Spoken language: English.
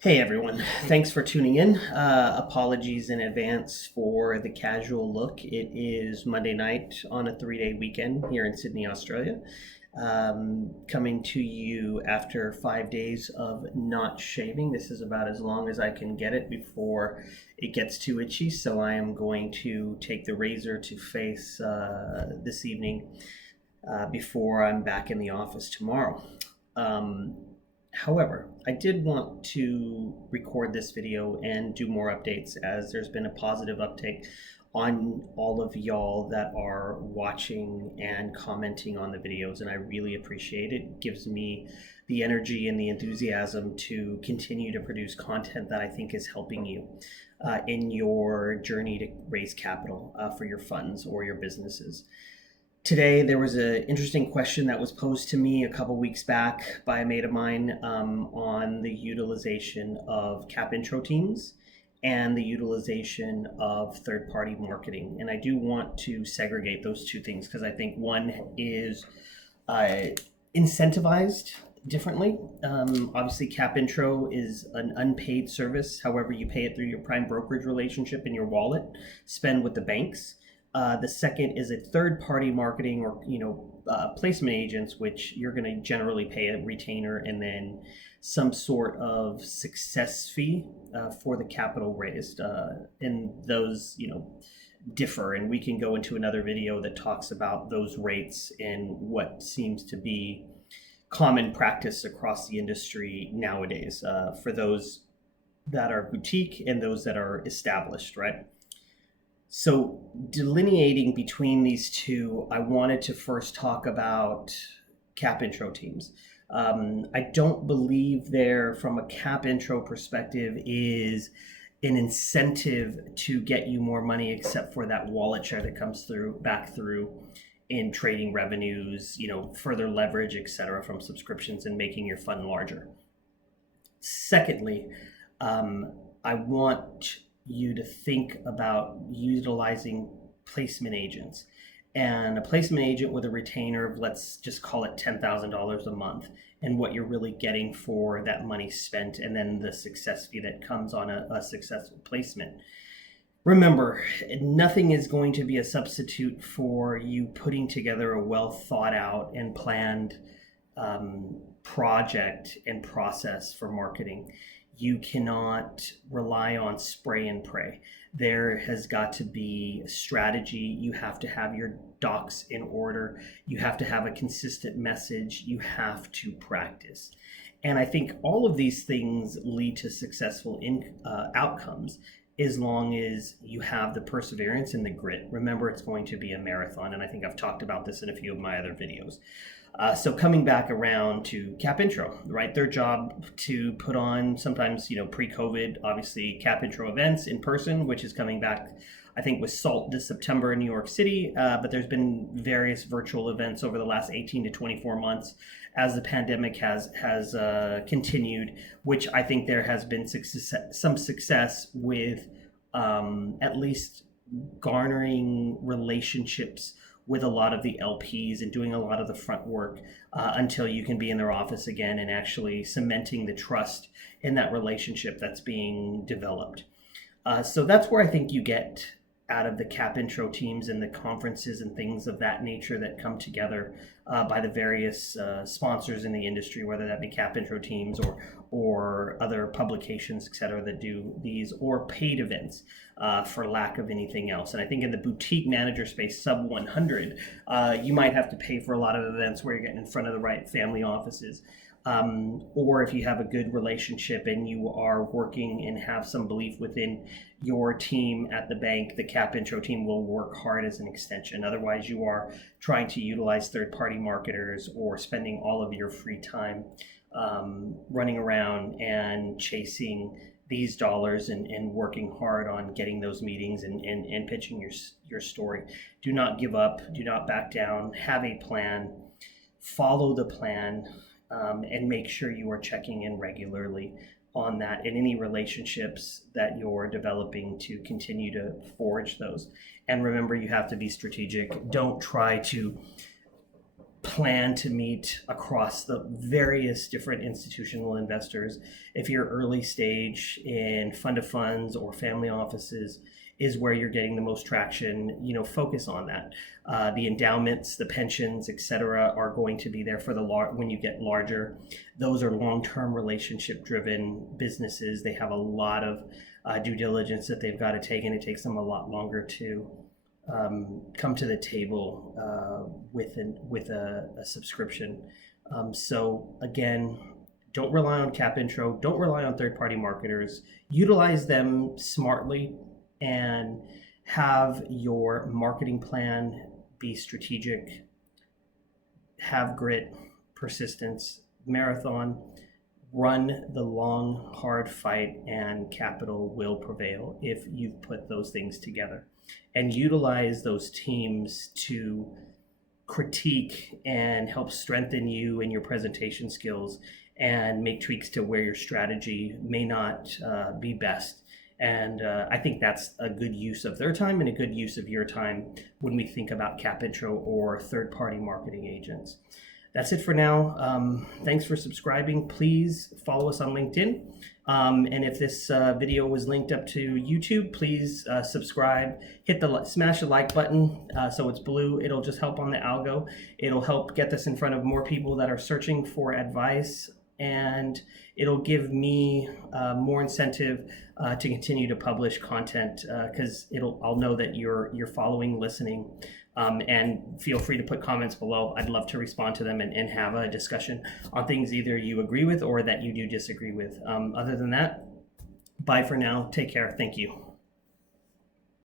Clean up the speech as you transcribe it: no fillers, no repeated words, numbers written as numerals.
Hey everyone, thanks for tuning in. Apologies in advance for the casual look. It is Monday night on a 3-day weekend here in Sydney, Australia. Coming to you after 5 days of not shaving. This is about as long as I can get it before it gets too itchy. So I am going to take the razor to face this evening before I'm back in the office tomorrow. However, I did want to record this video and do more updates as there's been a positive uptake on all of y'all that are watching and commenting on the videos, and I really appreciate it. It gives me the energy and the enthusiasm to continue to produce content that I think is helping you in your journey to raise capital for your funds or your businesses. Today, there was an interesting question that was posed to me a couple weeks back by a mate of mine on the utilization of cap intro teams and the utilization of third-party marketing. And I do want to segregate those two things because I think one is incentivized differently. Obviously, cap intro is an unpaid service. However, you pay it through your prime brokerage relationship in your wallet, spend with the banks. The second is a third-party marketing or placement agents, which you're going to generally pay a retainer and then some sort of success fee for the capital raised. And those differ, and we can go into another video that talks about those rates and what seems to be common practice across the industry nowadays for those that are boutique and those that are established, right? So delineating between these two, I wanted to first talk about cap intro teams. I don't believe there, from a cap intro perspective, is an incentive to get you more money except for that wallet share that comes back through in trading revenues, further leverage, etc., from subscriptions and making your fund larger. Secondly, I want you to think about utilizing placement agents. And a placement agent with a retainer of, let's just call it $10,000 a month, and what you're really getting for that money spent, and then the success fee that comes on a successful placement. Remember, nothing is going to be a substitute for you putting together a well thought out and planned project and process for marketing. You cannot rely on spray and pray. There has got to be a strategy. You have to have your docs in order. You have to have a consistent message. You have to practice. And I think all of these things lead to successful outcomes as long as you have the perseverance and the grit. Remember, it's going to be a marathon, and I think I've talked about this in a few of my other videos. So coming back around to cap intro, right? Their job to put on sometimes, pre-COVID, obviously cap intro events in person, which is coming back, I think, with SALT this September in New York City. But there's been various virtual events over the last 18 to 24 months as the pandemic has continued, which I think there has been some success with at least garnering relationships with a lot of the LPs and doing a lot of the front work until you can be in their office again and actually cementing the trust in that relationship that's being developed. So that's where I think you get out of the cap intro teams and the conferences and things of that nature that come together by the various sponsors in the industry, whether that be cap intro teams or other publications, et cetera, that do these, or paid events for lack of anything else. And I think in the boutique manager space, sub 100, you might have to pay for a lot of events where you're getting in front of the right family offices. Or if you have a good relationship and you are working and have some belief within your team at the bank, the cap intro team will work hard as an extension. Otherwise, you are trying to utilize third-party marketers or spending all of your free time running around and chasing these dollars and working hard on getting those meetings and pitching your story. Do not give up. Do not back down. Have a plan. Follow the plan. And make sure you are checking in regularly on that and any relationships that you're developing to continue to forge those. And remember, you have to be strategic. Don't try to plan to meet across the various different institutional investors. If you're early stage in fund of funds or family offices is where you're getting the most traction, focus on that. The endowments, the pensions, etc., are going to be there for when you get larger. Those are long-term relationship-driven businesses. They have a lot of due diligence that they've got to take, and it takes them a lot longer to come to the table with a subscription. So again, don't rely on Cap Intro. Don't rely on third-party marketers. Utilize them smartly and have your marketing plan be strategic. Have grit, persistence, marathon. Run the long, hard fight, and capital will prevail if you've put those things together. And utilize those teams to critique and help strengthen you and your presentation skills and make tweaks to where your strategy may not be best. And I think that's a good use of their time and a good use of your time when we think about Cap Intro or third-party marketing agents. That's it for now. Thanks for subscribing. Please follow us on LinkedIn. And if this video was linked up to YouTube, please subscribe. Smash the like button so it's blue. It'll just help on the algo. It'll help get this in front of more people that are searching for advice, and it'll give me more incentive to continue to publish content because I'll know that you're following, listening. And feel free to put comments below. I'd love to respond to them and have a discussion on things either you agree with or that you do disagree with. Other than that, bye for now. Take care. Thank you.